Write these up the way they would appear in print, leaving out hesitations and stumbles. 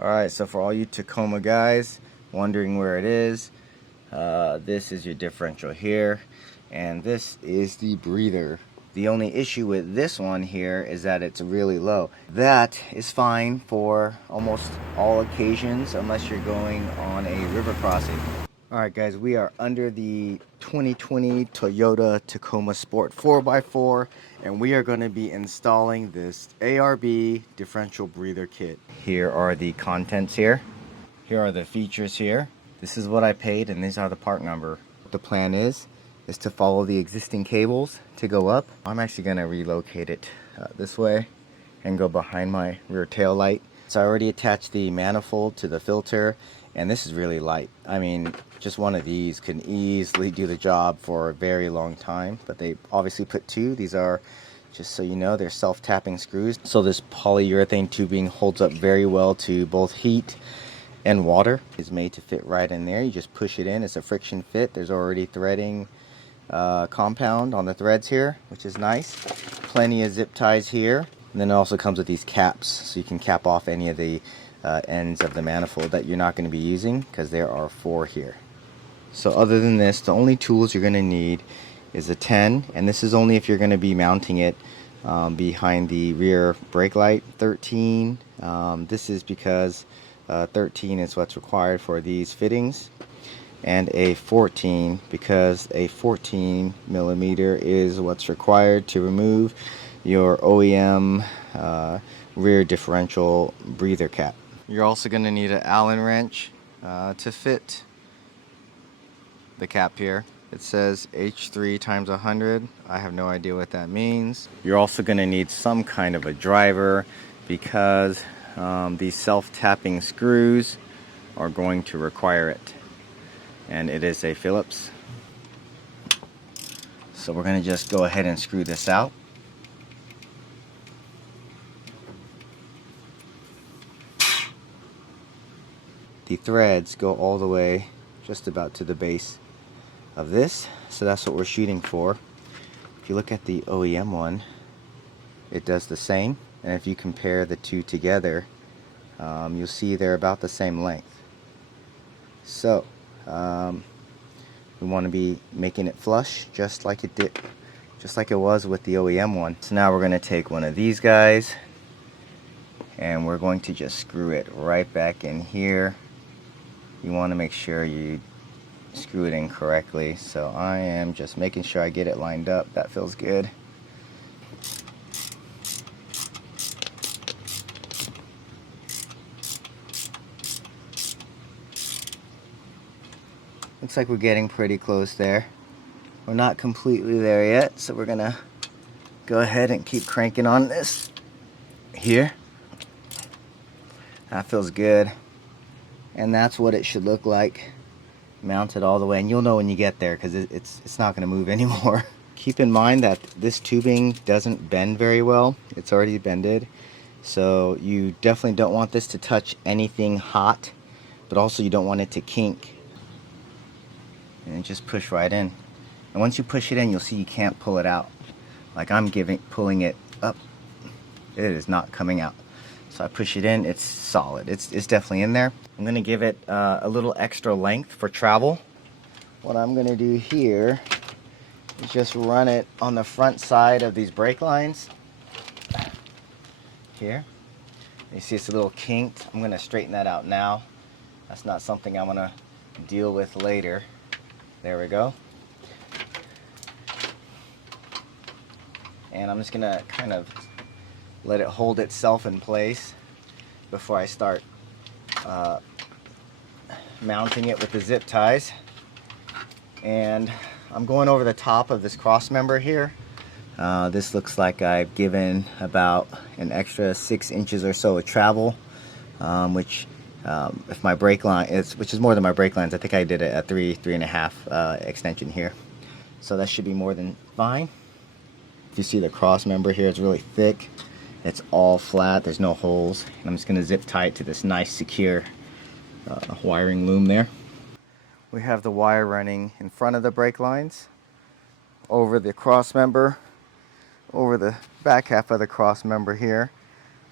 Alright, so for all you Tacoma guys wondering where it is, this is your differential here, and this is the breather. The only issue with this one here is that it's really low. That is fine for almost all occasions unless you're going on a river crossing. Alright guys, we are under the 2020 Toyota Tacoma Sport 4x4, and we are going to be installing this ARB Differential Breather Kit. Here are the contents here. Here are the features here. This is what I paid, and these are the part number. The plan is to follow the existing cables to go up. I'm actually going to relocate it this way and go behind my rear tail light. So I already attached the manifold to the filter, and this is really light. I mean, just one of these can easily do the job for a very long time, but they obviously put two. These are, just so you know, they're self-tapping screws. So this polyurethane tubing holds up very well to both heat and water. It's made to fit right in there. You just push it in. It's a friction fit. There's already threading compound on the threads here, which is nice. Plenty of zip ties here. And then it also comes with these caps, so you can cap off any of the ends of the manifold that you're not going to be using, because there are 4 here. So other than this, the only tools you're going to need is a 10, and this is only if you're going to be mounting it behind the rear brake light. 13, this is because 13 is what's required for these fittings, and a 14 because a 14 millimeter is what's required to remove your OEM rear differential breather cap. You're also going to need an Allen wrench to fit the cap here. It says H3 times 100. I have no idea what that means. You're also going to need some kind of a driver, because these self-tapping screws are going to require it. And it is a Phillips. So we're going to just go ahead and screw this out. The threads go all the way just about to the base of this, so that's what we're shooting for. If you look at the OEM one, it does the same, and if you compare the two together, you'll see they're about the same length. So we want to be making it flush just like it was with the OEM one. So now we're going to take one of these guys, and we're going to just screw it right back in here. You want to make sure you screw it in correctly, so I am just making sure I get it lined up. That feels good. Looks like we're getting pretty close there. We're not completely there yet, so we're gonna go ahead and keep cranking on this here. That feels good. And that's what it should look like, mounted all the way. And you'll know when you get there, because it's not going to move anymore. Keep in mind that this tubing doesn't bend very well. It's already bended. So you definitely don't want this to touch anything hot, but also you don't want it to kink. And just push right in. And once you push it in, you'll see you can't pull it out. Like I'm pulling it up. It is not coming out. So I push it in, it's solid. It's definitely in there. I'm gonna give it a little extra length for travel. What I'm gonna do here is just run it on the front side of these brake lines. Here. You see it's a little kinked. I'm gonna straighten that out now. That's not something I'm gonna deal with later. There we go. And I'm just gonna kind of let it hold itself in place before I start mounting it with the zip ties. And I'm going over the top of this cross member here. This looks like I've given about an extra 6 inches or so of travel, which if my brake line which is more than my brake lines. I think I did it at 3.5 extension here, so that should be more than fine. If you see the cross member here, it's really thick. It's all flat, there's no holes. And I'm just going to zip tie it to this nice secure wiring loom there. We have the wire running in front of the brake lines, over the cross member, over the back half of the cross member here.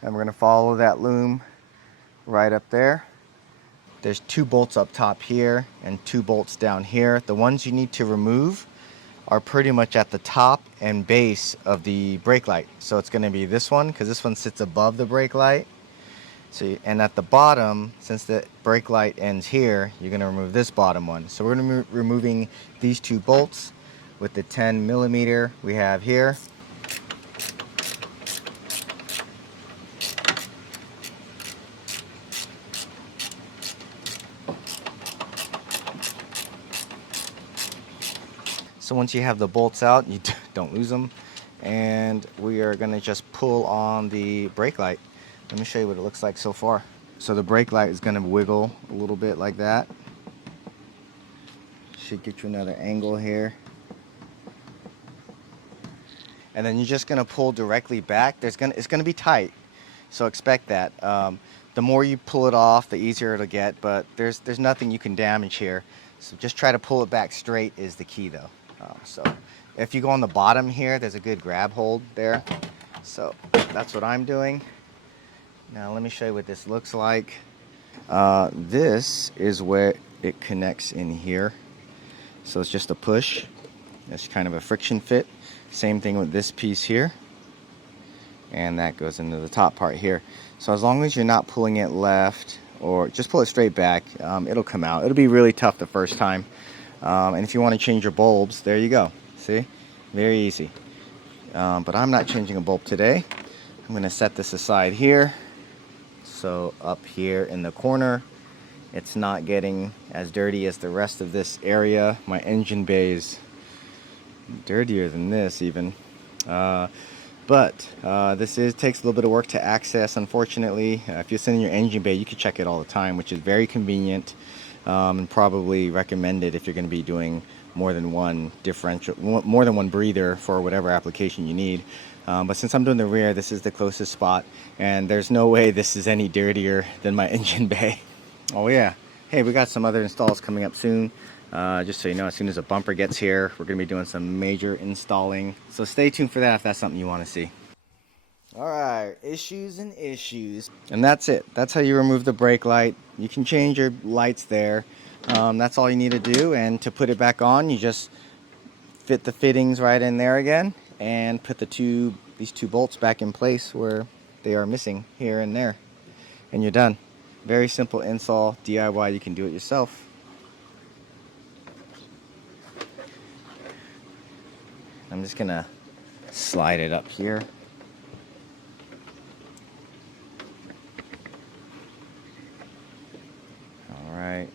And we're going to follow that loom right up there. There's 2 bolts up top here and 2 bolts down here. The ones you need to remove are pretty much at the top and base of the brake light. So it's going to be this one, because this one sits above the brake light. So, and at the bottom, since the brake light ends here, you're going to remove this bottom one. So we're going to be removing these 2 bolts with the 10 millimeter we have here. So once you have the bolts out, you don't lose them. And we are going to just pull on the brake light. Let me show you what it looks like so far. So the brake light is going to wiggle a little bit like that. Should get you another angle here. And then you're just going to pull directly back. It's going to be tight, so expect that. The more you pull it off, the easier it'll get, but there's nothing you can damage here. So just try to pull it back straight is the key though. So if you go on the bottom here, there's a good grab hold there. So that's what I'm doing. Now let me show you what this looks like. This is where it connects in here. So it's just a push. It's kind of a friction fit. Same thing with this piece here. And that goes into the top part here. So as long as you're not pulling it left, or just pull it straight back, it'll come out. It'll be really tough the first time. And if you want to change your bulbs, there you go. See? Very easy. But I'm not changing a bulb today. I'm going to set this aside here. So up here in the corner, it's not getting as dirty as the rest of this area. My engine bay is dirtier than this even. But this takes a little bit of work to access, unfortunately. If you're sitting in your engine bay, you can check it all the time, which is very convenient, and probably recommended if you're going to be doing more than one breather for whatever application you need. But since I'm doing the rear, this is the closest spot, and there's no way this is any dirtier than my engine bay. Oh yeah. Hey, we got some other installs coming up soon. Just so you know, as soon as a bumper gets here, we're going to be doing some major installing. So stay tuned for that if that's something you want to see. Alright, issues and issues. And that's it. That's how you remove the brake light. You can change your lights there. That's all you need to do. And to put it back on, you just fit the fittings right in there again and put these 2 bolts back in place where they are missing here and there. And you're done. Very simple install, DIY. You can do it yourself. I'm just gonna slide it up here. Alright,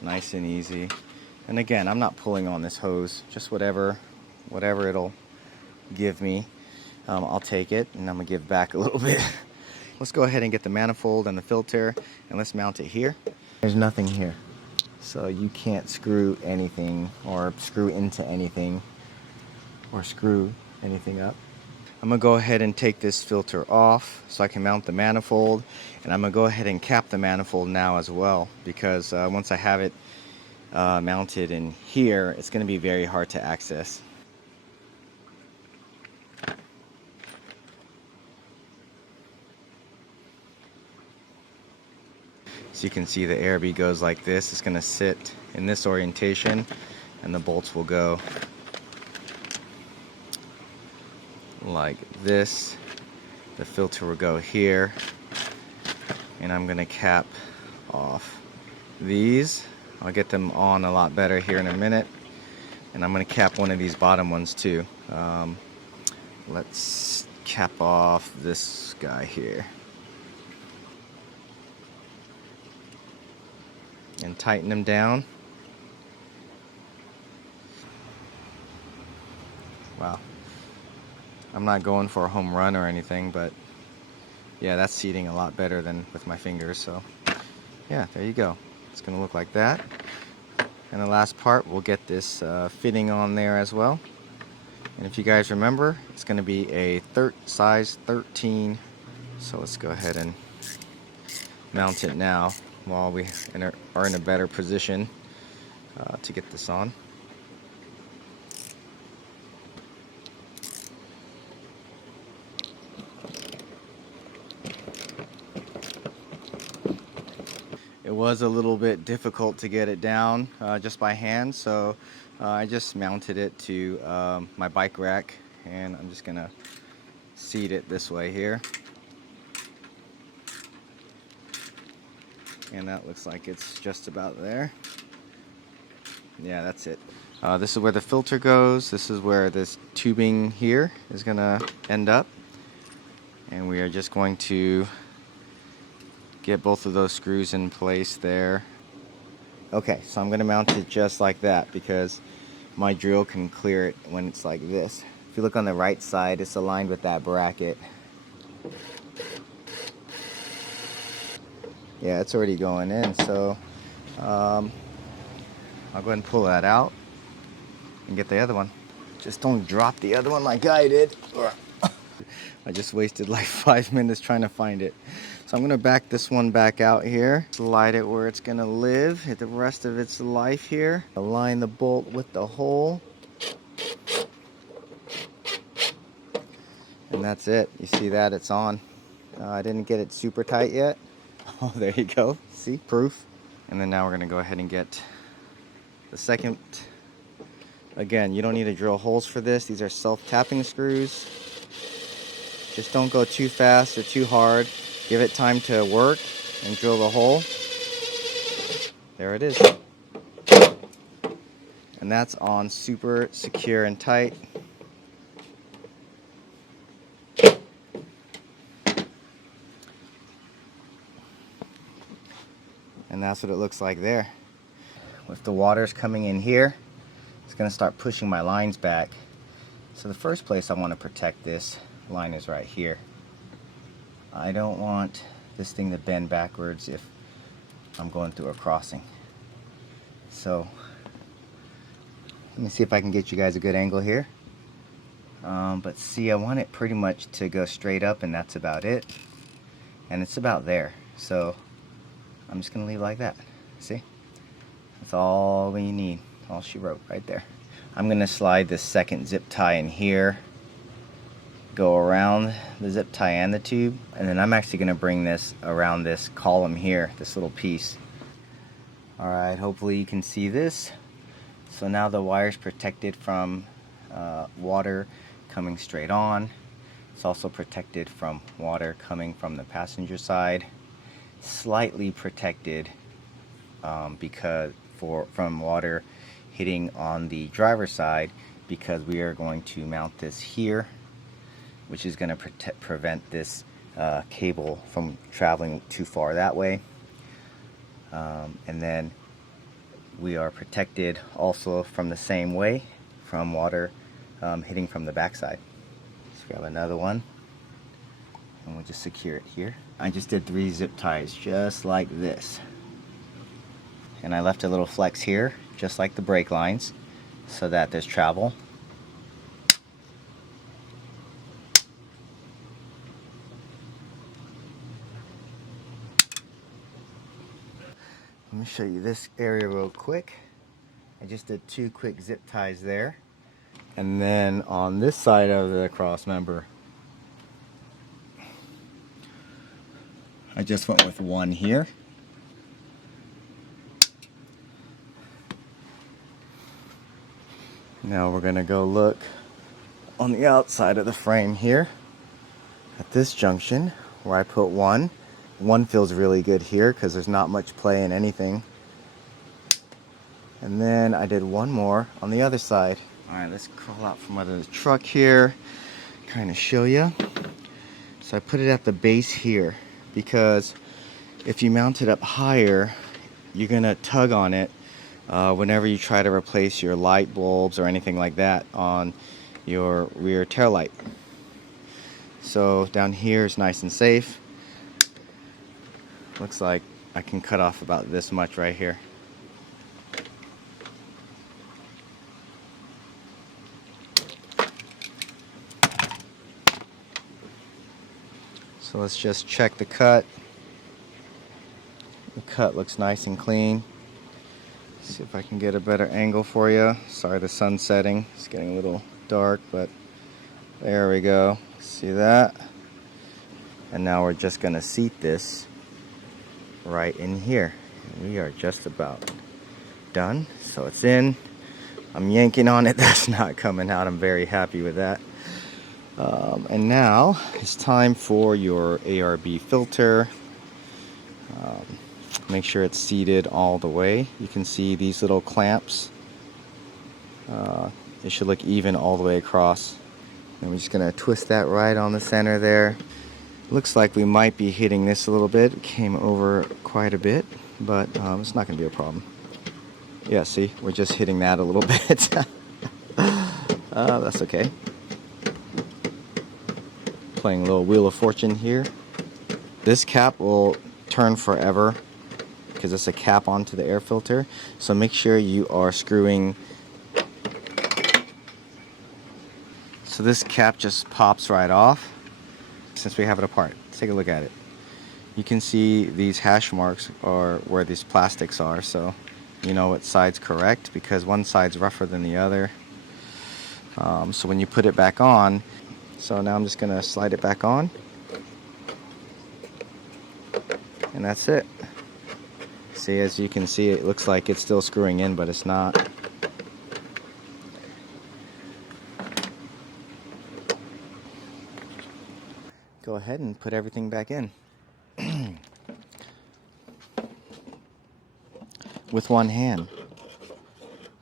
nice and easy. And again, I'm not pulling on this hose, just whatever it'll give me. I'll take it, and I'm gonna give back a little bit. Let's go ahead and get the manifold and the filter, and let's mount it here. There's nothing here, so you can't screw anything or screw into anything or screw anything up. I'm gonna go ahead and take this filter off so I can mount the manifold, and I'm gonna go ahead and cap the manifold now as well, because once I have it mounted in here, it's gonna be very hard to access. So you can see the ARB goes like this. It's gonna sit in this orientation, and the bolts will go like this. The filter will go here, and I'm gonna cap off these. I'll get them on a lot better here in a minute, and I'm gonna cap one of these bottom ones too. Let's cap off this guy here and tighten them down. Wow. I'm not going for a home run or anything, but yeah, that's seating a lot better than with my fingers. So yeah, there you go. It's gonna look like that. And the last part, we'll get this fitting on there as well. And if you guys remember, it's gonna be a size 13. So let's go ahead and mount it now while we are in a better position to get this on. it was a little bit difficult to get it down just by hand, so I just mounted it to my bike rack, and I'm just gonna seat it this way here. And that looks like it's just about there. Yeah, that's it. This is where the filter goes. This is where this tubing here is gonna end up. And we are just going to get both of those screws in place there. Okay, so I'm gonna mount it just like that because my drill can clear it when it's like this. If you look on the right side, it's aligned with that bracket. Yeah, it's already going in, so I'll go ahead and pull that out and get the other one. Just don't drop the other one like I did. I just wasted like 5 minutes trying to find it. So I'm gonna back this one back out here, slide it where it's gonna live the rest of its life here. Align the bolt with the hole. And that's it. You see that? It's on. I didn't get it super tight yet. Oh, there you go. See? Proof. And then now we're gonna go ahead and get the second. Again, you don't need to drill holes for this. These are self-tapping screws. Just don't go too fast or too hard. Give it time to work and drill the hole. There it is. And that's on super secure and tight. And that's what it looks like there. With the waters coming in here, it's gonna start pushing my lines back. So the first place I want to protect this line is right here. I don't want this thing to bend backwards if I'm going through a crossing. So let me see if I can get you guys a good angle here. But see, I want it pretty much to go straight up, and that's about it. And it's about there. So I'm just gonna leave it like that. See? That's all we need. All she wrote right there. I'm gonna slide this second zip tie in here, go around the zip tie and the tube, and then I'm actually gonna bring this around this column here, this little piece. Alright, hopefully you can see this. So now the wire's protected from water coming straight on. It's also protected from water coming from the passenger side. Slightly protected from water hitting on the driver's side, because we are going to mount this here, which is going to prevent this cable from traveling too far that way. And then we are protected also from the same way from water hitting from the backside. Let's grab another one and we'll just secure it here. I just did 3 zip ties just like this, and I left a little flex here just like the brake lines so that there's travel. Let me show you this area real quick. I just did 2 quick zip ties there, and then on this side of the cross member I just went with 1 here. Now we're gonna go look on the outside of the frame here at this junction where I put 1. 1 feels really good here because there's not much play in anything. And then I did 1 more on the other side. Alright, let's crawl out from under the truck here, kind of show you. So I put it at the base here, because if you mount it up higher, you're gonna tug on it whenever you try to replace your light bulbs or anything like that on your rear tail light. So down here is nice and safe. Looks like I can cut off about this much right here. So let's just check the cut. The cut looks nice and clean. See if I can get a better angle for you. Sorry, the sun's setting. It's getting a little dark, but there we go. See that? And now we're just gonna seat this right in here. We are just about done. So it's in. I'm yanking on it. That's not coming out. I'm very happy with that. And now it's time for your ARB filter. Make sure it's seated all the way. You can see these little clamps. It should look even all the way across. And we're just going to twist that right on the center there. Looks like we might be hitting this a little bit. It came over quite a bit, but it's not going to be a problem. Yeah, see, we're just hitting that a little bit. That's okay. Playing a little Wheel of Fortune here. This cap will turn forever because it's a cap onto the air filter. So make sure you are screwing. So this cap just pops right off since we have it apart. Let's take a look at it. You can see these hash marks are where these plastics are, so you know what side's correct because one side's rougher than the other. So when you put it back on, so now I'm just gonna slide it back on, and that's it. See, as you can see, it looks like it's still screwing in, but it's not. Go ahead and put everything back in. With one hand,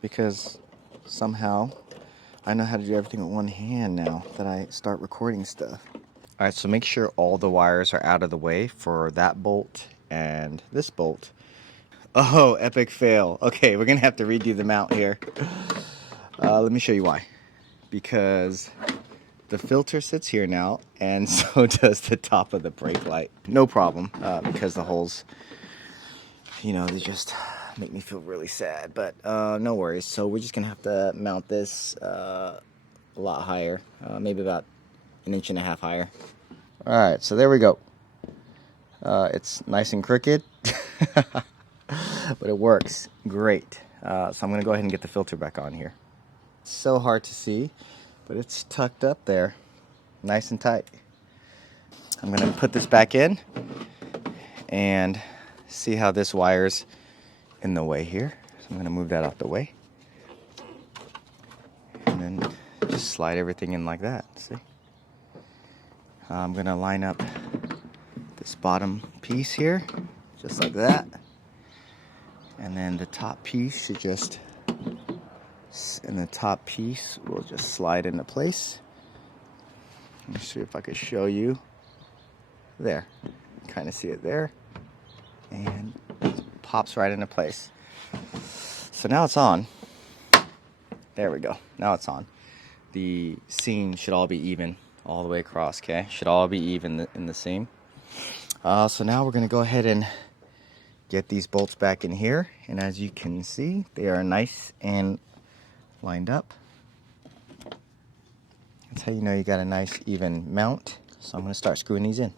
because somehow I know how to do everything with one hand now that I start recording stuff. Alright, so make sure all the wires are out of the way for that bolt and this bolt. Oh, epic fail. Okay, we're gonna have to redo the mount here. Let me show you why. Because the filter sits here now, and so does the top of the brake light. No problem, because the holes, you know, they just make me feel really sad, but no worries. So we're just gonna have to mount this a lot higher, maybe about 1.5 inches higher. All right, so there we go. It's nice and crooked, but it works great. So I'm gonna go ahead and get the filter back on here. It's so hard to see, but it's tucked up there, nice and tight. I'm gonna put this back in and see how this wire's in the way here. So I'm gonna move that out the way. And then just slide everything in like that, see? I'm gonna line up this bottom piece here, just like that. And then the top piece should just, and the top piece will just slide into place. Let me see if I could show you. There, kind of see it there. And pops right into place. So now it's on. There we go. Now it's on. The seam should all be even all the way across, okay? Should all be even in the seam. So now we're gonna go ahead and get these bolts back in here. And as you can see, they are nice and lined up. That's how you know you got a nice even mount. So I'm gonna start screwing these in.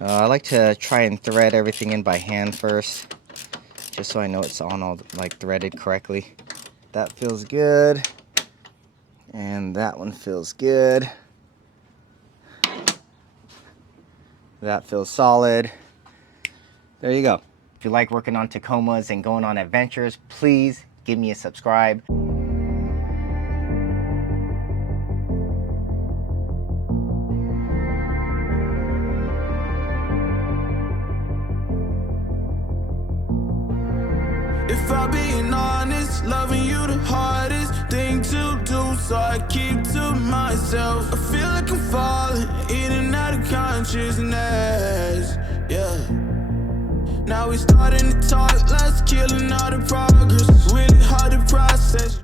I like to try and thread everything in by hand first, just so I know it's on all like threaded correctly. That feels good, and that one feels good. That feels solid. There you go. If you like working on Tacomas and going on adventures, please give me a subscribe. If I'm being honest, loving you the hardest thing to do, so I keep to myself. I feel like I'm falling in and out of consciousness, yeah. Now we starting to talk, let's killing all the progress. Really hard to process.